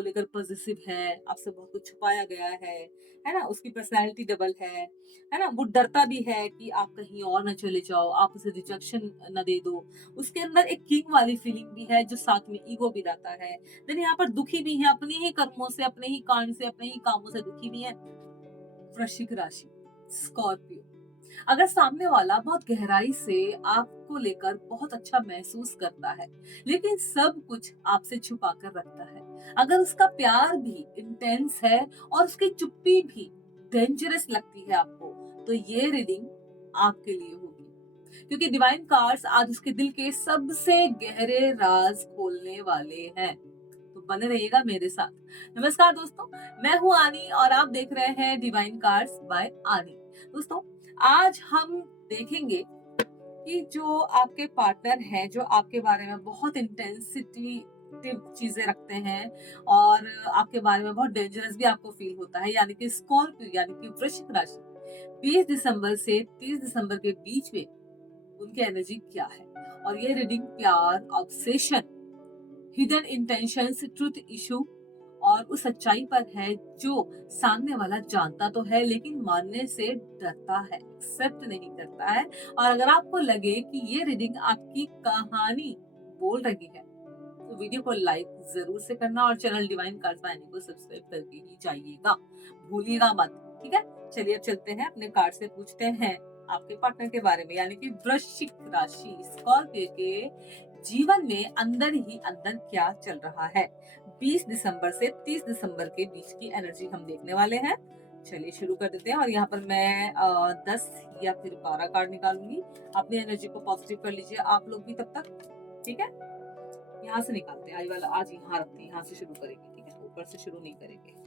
आपको लेकर पॉजिटिव है, आपसे बहुत कुछ छुपाया गया है ना? उसकी पर्सनैलिटी डबल है ना? वो डरता भी है कि आप कहीं और ना चले जाओ, आप उसे रिजेक्शन ना दे दो। उसके अंदर एक किंग वाली फीलिंग भी है जो साथ में ईगो भी रहता है। देन यहाँ पर दुखी भी है, अपने ही कर्मों से, अपने ही कांड से, अपने ही कामों से दुखी भी है। वृश्चिक राशि, स्कॉर्पियो। अगर सामने वाला बहुत गहराई से आपको लेकर बहुत अच्छा महसूस करता है, लेकिन सब कुछ आपसे छुपा कर रखता है, अगर उसका प्यार भी इंटेंस है और उसकी चुप्पी भी डेंजरस लगती है आपको, तो ये रीडिंग आपके लिए होगी, क्योंकि डिवाइन कार्ड्स आज उसके दिल के सबसे गहरे राज खोलने वाले हैं। तो बने रहिएगा मेरे साथ। नमस्कार दोस्तों, मैं हूँ आनी और आप देख रहे हैं डिवाइन कार्ड्स बाय आनी। दोस्तों, आज हम देखेंगे कि जो आपके पार्टनर हैं, जो आपके बारे में बहुत इंटेंसिटी चीजें रखते हैं और आपके बारे में बहुत डेंजरस भी आपको फील होता है, यानी कि स्कॉर्पियो यानी कि वृश्चिक राशि, 20 दिसंबर से 30 दिसंबर के बीच में उनकी एनर्जी क्या है। और ये रीडिंग प्यार, obsession, hidden intentions, truth issue और उस सच्चाई पर है जो सामने वाला जानता तो है लेकिन मानने से डरता है, एक्सेप्ट नहीं करता है। और अगर आपको लगे कि ये रीडिंग आपकी कहानी बोल रही है, तो वीडियो को लाइक जरूर से करना और चैनल डिवाइन कार्ड्स बाय आनी को सब्सक्राइब करके ही जाइएगा, भूलिएगा मत। ठीक है, चलिए अब चलते हैं अपने कार्ड से पूछते हैं आपके पार्टनर के बारे में, यानी कि वृश्चिक राशि, स्कॉर्पियो के जीवन में अंदर ही अंदर क्या चल रहा है। 20 दिसंबर से 30 दिसंबर के बीच की एनर्जी हम देखने वाले हैं। चलिए शुरू कर देते हैं। और यहाँ पर मैं 10 या फिर 12 कार्ड निकालूंगी। अपनी एनर्जी को पॉजिटिव कर लीजिए आप लोग भी तब तक। ठीक है, यहाँ से निकालते हैं। आई वाला आज यहाँ रखते हैं, यहाँ से शुरू करेंगे। ठीक है, ऊपर से शुरू नहीं करेंगे।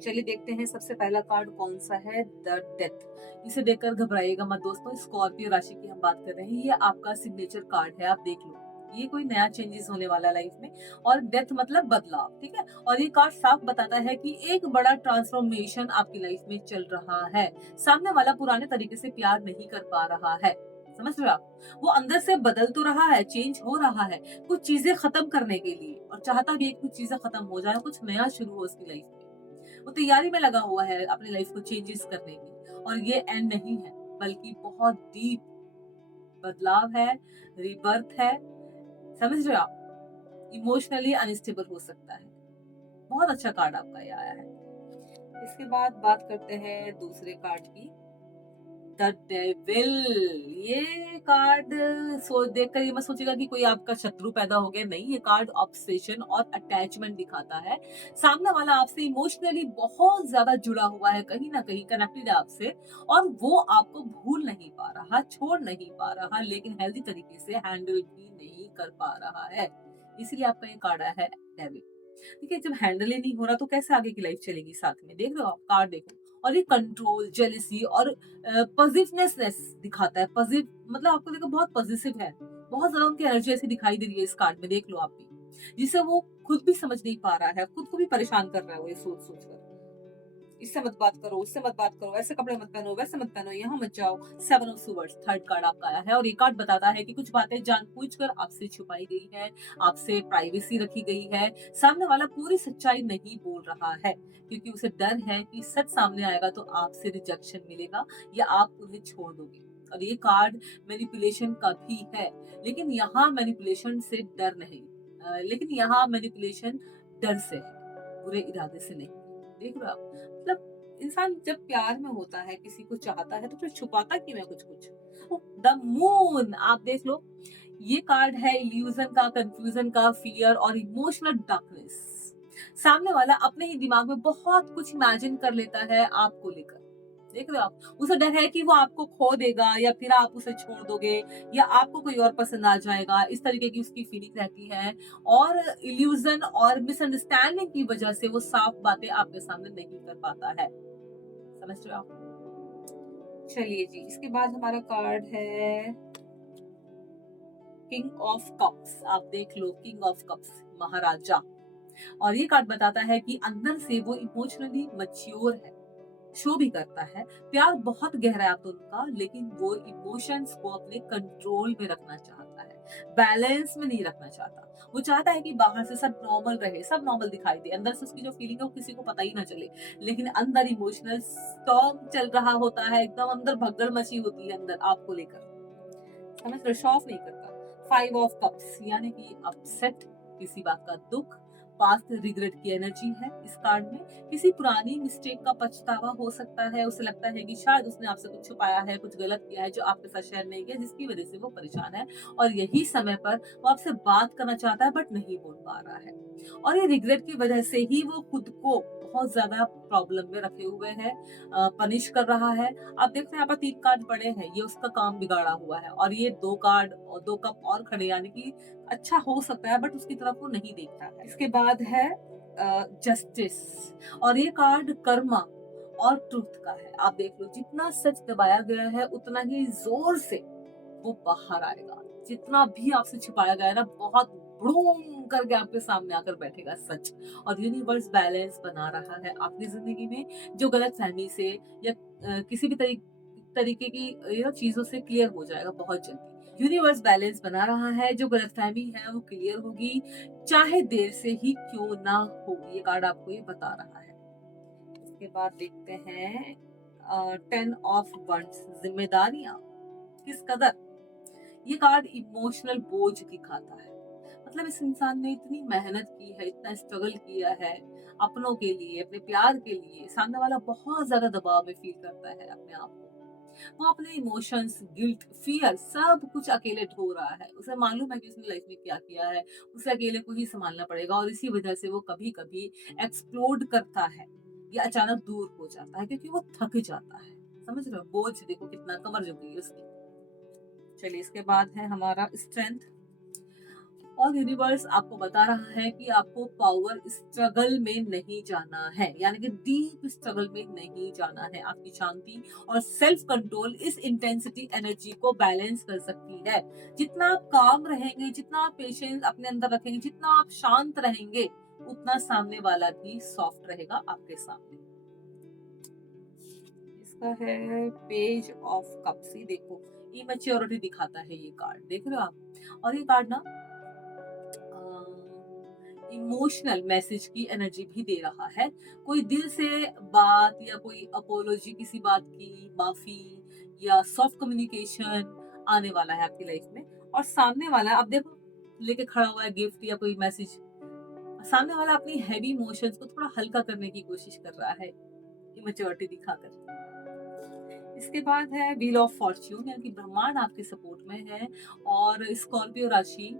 चलिए देखते हैं सबसे पहला कार्ड कौन सा है। The death. इसे देखकर घबराइएगा मत दोस्तों, स्कॉर्पियो राशि की हम बात कर रहे हैं। ये आपका सिग्नेचर कार्ड है, आप देख लो। ये कोई नया चेंजेस होने वाला लाइफ में। और डेथ मतलब बदलाव। ठीक है, और ये कार्ड साफ बताता है कि एक बड़ा ट्रांसफॉर्मेशन आपकी लाइफ में चल रहा है। सामने वाला पुराने तरीके से प्यार नहीं कर पा रहा है, समझ रहे हो आप? वो अंदर से बदल तो रहा है, चेंज हो रहा है कुछ चीजें खत्म करने के लिए, और चाहता भी है कुछ चीजें खत्म हो जाए, कुछ नया शुरू हो उसकी लाइफ में। वो तैयारी में लगा हुआ है अपनी लाइफ को चेंजेस करने की। और ये एंड नहीं है, बल्कि बहुत डीप बदलाव है, रीबर्थ है। समझ रहे हो आप? इमोशनली अनस्टेबल हो सकता है। बहुत अच्छा कार्ड आपका ये आया है। इसके बाद बात करते हैं दूसरे कार्ड की, द डेविल। ये कार्ड देखकर ये मत सोचेगा कि कोई आपका शत्रु पैदा हो गया, नहीं। ये कार्ड ऑब्सेशन और अटैचमेंट दिखाता है। सामने वाला आपसे इमोशनली बहुत ज्यादा जुड़ा हुआ है, कहीं ना कहीं कनेक्टेड है आपसे, और वो आपको भूल नहीं पा रहा, छोड़ नहीं पा रहा, लेकिन हेल्दी तरीके से हैंडल भी नहीं कर पा रहा है। इसलिए आपका ये कार्ड है डेविल। देखिए, जब हैंडल ही नहीं हो रहा तो कैसे आगे की लाइफ चलेगी साथ में। देख रहे हो आप कार्ड, देखो। और ये कंट्रोल, जेलिसी और पॉजिटिवनेस दिखाता है। पॉजिटिव मतलब आपको देखो बहुत पॉजिटिव है, बहुत ज्यादा उनकी एनर्जी ऐसी दिखाई दे रही है इस कार्ड में, देख लो आप भी। जिसे वो खुद भी समझ नहीं पा रहा है, खुद को भी परेशान कर रहा है वो ये सोच सोच कर। इससे मत बात करो, उससे मत बात करो, ऐसे कपड़े मत पहनो, वैसे मत पहनो, यहाँ मत जाओ। 7 ऑफ स्वर्ड्स थर्ड कार्ड आपका आया है। और ये कार्ड बताता है कि कुछ बातें जानबूझकर आपसे छुपाई गई है, आपसे प्राइवेसी रखी गई है। सामने वाला पूरी सच्चाई नहीं बोल रहा है, क्योंकि उसे डर है कि सच सामने आएगा तो आपसे रिजेक्शन मिलेगा या आप उन्हें छोड़ दोगे। और ये कार्ड मैनिपुलेशन का भी है, लेकिन यहाँ मैनिपुलेशन से डर नहीं, लेकिन यहाँ मैनिपुलेशन डर से है, बुरे इरादे से नहीं। देख रहे हो आप? मतलब इंसान जब प्यार में होता है, किसी को चाहता है, तो फिर छुपाता क्यों है कुछ कुछ। द मून, आप देख लो। ये कार्ड है इल्यूजन का, कंफ्यूजन का, फियर और इमोशनल डार्कनेस। सामने वाला अपने ही दिमाग में बहुत कुछ इमेजिन कर लेता है आपको लेकर। देख रहे हो आप? उसे डर है कि वो आपको खो देगा, या फिर आप उसे छोड़ दोगे, या आपको कोई और पसंद आ जाएगा। इस तरीके की उसकी फीलिंग रहती है। और इल्यूजन और मिसअंडरस्टैंडिंग की वजह से वो साफ बातें आपके सामने नहीं कर पाता है। समझ रहे हो आप? चलिए जी, इसके बाद हमारा कार्ड है किंग ऑफ कप्स। आप देख लो, किंग ऑफ कप्स, महाराजा। और ये कार्ड बताता है कि अंदर से वो इमोशनली मैच्योर है, शो भी करता है। प्यार बहुत गहरा है आप दोनों का, लेकिन वो इमोशंस को अपने कंट्रोल में रखना चाहता है, बैलेंस में नहीं रखना चाहता। वो चाहता है कि बाहर से सब नॉर्मल रहे, सब नॉर्मल दिखाई दे, अंदर से उसकी जो फीलिंग है वो किसी को पता ही ना चले। लेकिन अंदर इमोशनल स्टॉर्म चल रहा होता है, एकदम अंदर भगदड़ मची होती है अंदर आपको लेकर। समझ रहे, शो ऑफ नहीं करता। 5 ऑफ कप्स यानी कि अपसेट, किसी बात का दुख, पास्ट रिग्रेट की एनर्जी है इस कार्ड में। किसी पुरानी मिस्टेक का पछतावा हो सकता है, उसे लगता है कि शायद उसने आपसे कुछ छुपाया है, कुछ गलत किया है जो आपके साथ शेयर नहीं किया, जिसकी वजह से वो परेशान है। और यही समय पर वो आपसे बात करना चाहता है बट नहीं बोल पा रहा है। और ये रिग्रेट की वजह से ही वो खुद को बहुत ज्यादा प्रॉब्लम में रखे हुए है, पनिश कर रहा है। आप देख रहे हैं यहाँ पर 3 कार्ड पड़े हैं, ये उसका काम बिगाड़ा हुआ है। और ये 2 कार्ड और 2 कप और खड़े, यानी कि अच्छा हो सकता है बट उसकी तरफ वो नहीं देख रहा है। इसके बाद है जस्टिस, और ये कार्ड कर्मा और ट्रुथ का है। आप देख लो, जितना सच दबाया गया है उतना ही जोर से वो बाहर आएगा। जितना भी आपसे छिपाया गया है ना, बहुत बूम करके आपके सामने आकर बैठेगा सच। और यूनिवर्स बैलेंस बना रहा है आपकी जिंदगी में, जो गलत फहमी से या किसी भी तरीके की चीजों से क्लियर हो जाएगा बहुत जल्दी। यूनिवर्स बैलेंस बना रहा है, जो गलतफहमी है वो क्लियर होगी, चाहे देर से ही क्यों ना हो। ये कार्ड आपको ये बता रहा है। इसके बाद देखते हैं 10 ऑफ वंड्स, जिम्मेदारियां किस कदर। ये कार्ड इमोशनल बोझ दिखाता है। मतलब इस इंसान ने इतनी मेहनत की है, इतना स्ट्रगल किया है अपनों के लिए, अपने प्यार के लिए। सामने वाला बहुत ज्यादा दबाव में फील करता है अपने आप को। वो अपने इमोशंस, गिल्ट, फियर सब कुछ अकेले ढो रहा है। उसे मालूम है कि उसने लाइफ में क्या किया है, उसे अकेले को ही संभालना पड़ेगा। और इसी वजह से वो कभी कभी एक्सप्लोड करता है या अचानक दूर हो जाता है, क्योंकि वो थक जाता है। समझ रहे हो, बोझ देखो कितना कमर झुक गई है उसकी। चलिए, इसके बाद है हमारा स्ट्रेंथ। और यूनिवर्स आपको बता रहा है कि आपको पावर स्ट्रगल में नहीं जाना है, यानी कि डीप स्ट्रगल में नहीं जाना है। आपकी शांति और सेल्फ कंट्रोल इस इंटेंसिटी एनर्जी को बैलेंस कर सकती है। जितना आप काम रहेंगे, जितना आप पेशेंस अपने अंदर रखेंगे, जितना आप शांत रहेंगे, उतना सामने वाला भी सॉफ्ट रहेगा आपके सामने। इसका है पेज ऑफ कप्स। ही देखो, इमेच्योरिटी दिखाता है ये कार्ड, देख रहे हो आप। और ये कार्ड ना इमोशनल मैसेज की एनर्जी भी दे रहा है। कोई दिल से बात या कोई अपोलॉजी, किसी बात की माफी या सॉफ्ट कम्युनिकेशन आने वाला है आपकी लाइफ में। और सामने वाला, आप देखो, लेके खड़ा हुआ है गिफ्ट या कोई मैसेज। सामने वाला अपनी हैवी इमोशंस को थोड़ा हल्का करने की कोशिश कर रहा है, इमेच्योरिटी दिखाकर। इसके बाद है व्हील ऑफ फॉर्च्यून, यानी कि ब्रह्मांड आपके सपोर्ट में है। और स्कॉर्पियो राशि,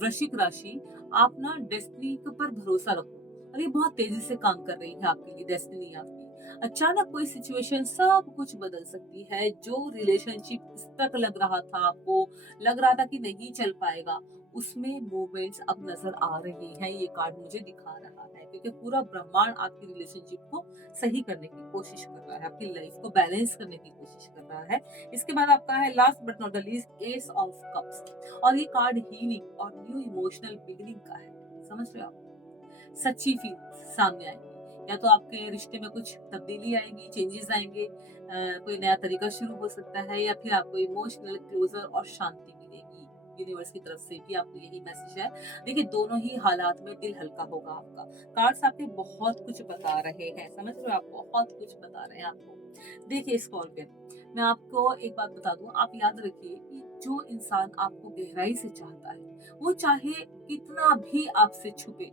वृश्चिक राशि, आप ना डेस्टिनी के ऊपर भरोसा रखो। और ये बहुत तेजी से काम कर रही है आपके लिए डेस्टिनी आपकी। अचानक कोई सिचुएशन सब कुछ बदल सकती है। जो रिलेशनशिप स्टक लग रहा था, आपको लग रहा था कि नहीं चल पाएगा, उसमें मूवमेंट्स अब नजर आ रही हैं। ये कार्ड मुझे दिखा रहा है, क्योंकि पूरा ब्रह्मांड आपकी रिलेशनशिप को सही करने की कोशिश कर रहा है, आपकी लाइफ को बैलेंस करने की कोशिश कर रहा है। इसके बाद आपका है last but not the least, S of cups. और ये कार्ड हीलिंग और न्यू इमोशनल बिगिनिंग का है। समझ रहे हो आप, सच्ची फीलिंग्स सामने आएंगी। या तो आपके रिश्ते में कुछ तब्दीली आएगी, चेंजेस आएंगे, कोई नया तरीका शुरू हो सकता है, या फिर आपको इमोशनल क्लोजर और शांति मिलेगी। यूनिवर्स की तरफ से भी आपको यही मैसेज है। देखिए, दोनों ही हालात में दिल हल्का होगा आपका। कार्ड्स आपके बहुत कुछ बता रहे हैं, समझ रहे हो आप, बहुत कुछ बता रहे हैं आपको। देखिए स्कॉर्पियन, मैं आपको एक बात बता दूं, आप याद रखिए कि जो इंसान आपको गहराई से चाहता है, वो चाहे कितना भी आपसे छुपे,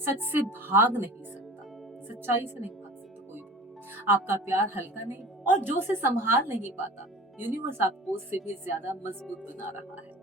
सच से भाग नहीं सकता। सच्चाई से नहीं भाग सकता कोई भी। आपका प्यार हल्का नहीं, और जो उसे संभाल नहीं पाता, यूनिवर्स आपको उससे भी ज्यादा मजबूत बना रहा है।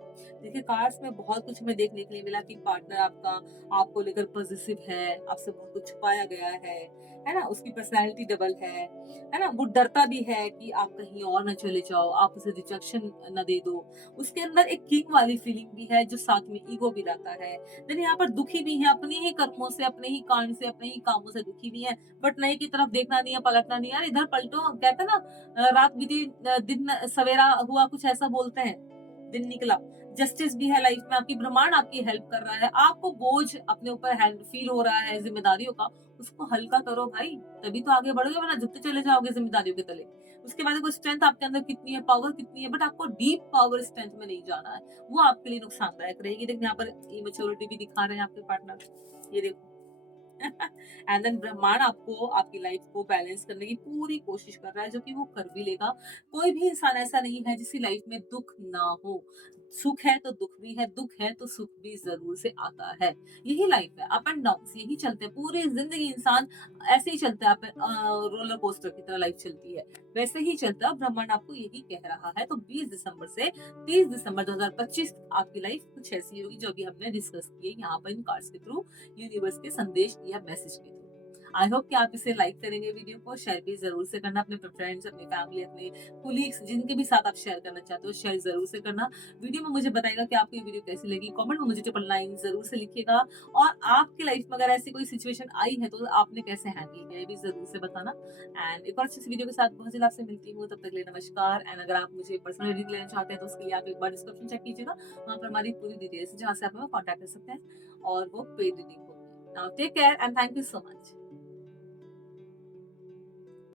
देखिए, कार्ड्स में बहुत कुछ हमें देखने के लिए मिला कि पार्टनर आपका आपको लेकर पॉजिटिव है, आपसे बहुत कुछ छुपाया गया है ना। उसकी पर्सनालिटी डबल है ना। वो डरता भी है कि आप कहीं और न चले जाओ, आप उसे रिजेक्शन न दे दो। उसके अंदर एक किंग वाली फीलिंग भी है, जो साथ में ईगो भी लाता है। देन यहाँ पर दुखी भी है, अपने ही कर्मों से, अपने ही कांड से, अपने ही कामों से दुखी भी है। बट नए की तरफ देखना नहीं है, पलटना नहीं है। यार इधर पलटो, कहते हैं ना, रात बीती दिन सवेरा हुआ, कुछ ऐसा बोलते हैं, दिन निकला। जस्टिस भी है लाइफ में, आपकी ब्रह्मांड आपकी हेल्प कर रहा है, आपको बोझ अपने ऊपर हैंड फील हो रहा है जिम्मेदारियों का, उसको हल्का करो भाई, तभी तो आगे बढ़ोगे, वरना झुकते चले जाओगे जिम्मेदारियों के तले। उसके बाद देखो स्ट्रेंथ आपके अंदर कितनी है, पावर कितनी है, बट आपको डीप पावर स्ट्रेंथ में नहीं जाना है, वो आपके लिए नुकसानदायक रहेगी। देखिए यहाँ पर इमेच्योरिटी भी दिखा रहे हैं आपके पार्टनर, ये देखो। एंड देन ब्रह्मांड आपको आपकी लाइफ को बैलेंस करने की पूरी कोशिश कर रहा है, जो कि वो कर भी लेगा। कोई भी इंसान ऐसा नहीं है जिसकी लाइफ में दुख ना हो। सुख है तो दुख भी है, दुख है तो सुख भी जरूर से आता है। यही लाइफ है, अप एंड डाउन यही चलते हैं पूरी जिंदगी। इंसान ऐसे ही चलता है, रोलर कोस्टर की तरह लाइफ चलती है, वैसे ही चलता है। ब्रह्मांड आपको यही कह रहा है। तो 20 दिसंबर से 30 दिसंबर 2025 आपकी लाइफ कुछ ऐसी होगी जो अभी हमने डिस्कस की है यहाँ पर इन कार्ड्स के थ्रू, यूनिवर्स के संदेश या मैसेज के थ्रू। आई होप कि आप इसे लाइक करेंगे, वीडियो को शेयर भी जरूर से करना अपने फ्रेंड्स, अपनी फैमिली, अपने कुलीग्स, जिनके भी साथ आप शेयर करना चाहते हो शेयर जरूर से करना। वीडियो में मुझे बताएगा कि आपको ये वीडियो कैसी लगी, कमेंट में मुझे 999 जरूर से लिखिएगा। और आपकी लाइफ में अगर ऐसी कोई सिचुएशन आई है तो आपने कैसे हैंडल किया, ये भी जरूर से बताना। एंड एक और अच्छी वीडियो के साथ बहुत जल्द आपसे मिलती हूँ, तब तक के लिए नमस्कार। एंड अगर आप मुझे पर्सनल रीडिंग लेना चाहते हैं तो उसके लिए आप एक बार डिस्क्रिप्शन चेक कीजिएगा, वहाँ पर हमारी पूरी डिटेल्स जहाँ से आप हमें कॉन्टैक्ट कर सकते हैं, और वो पेड रीडिंग होगी। Now take care and thank you so much.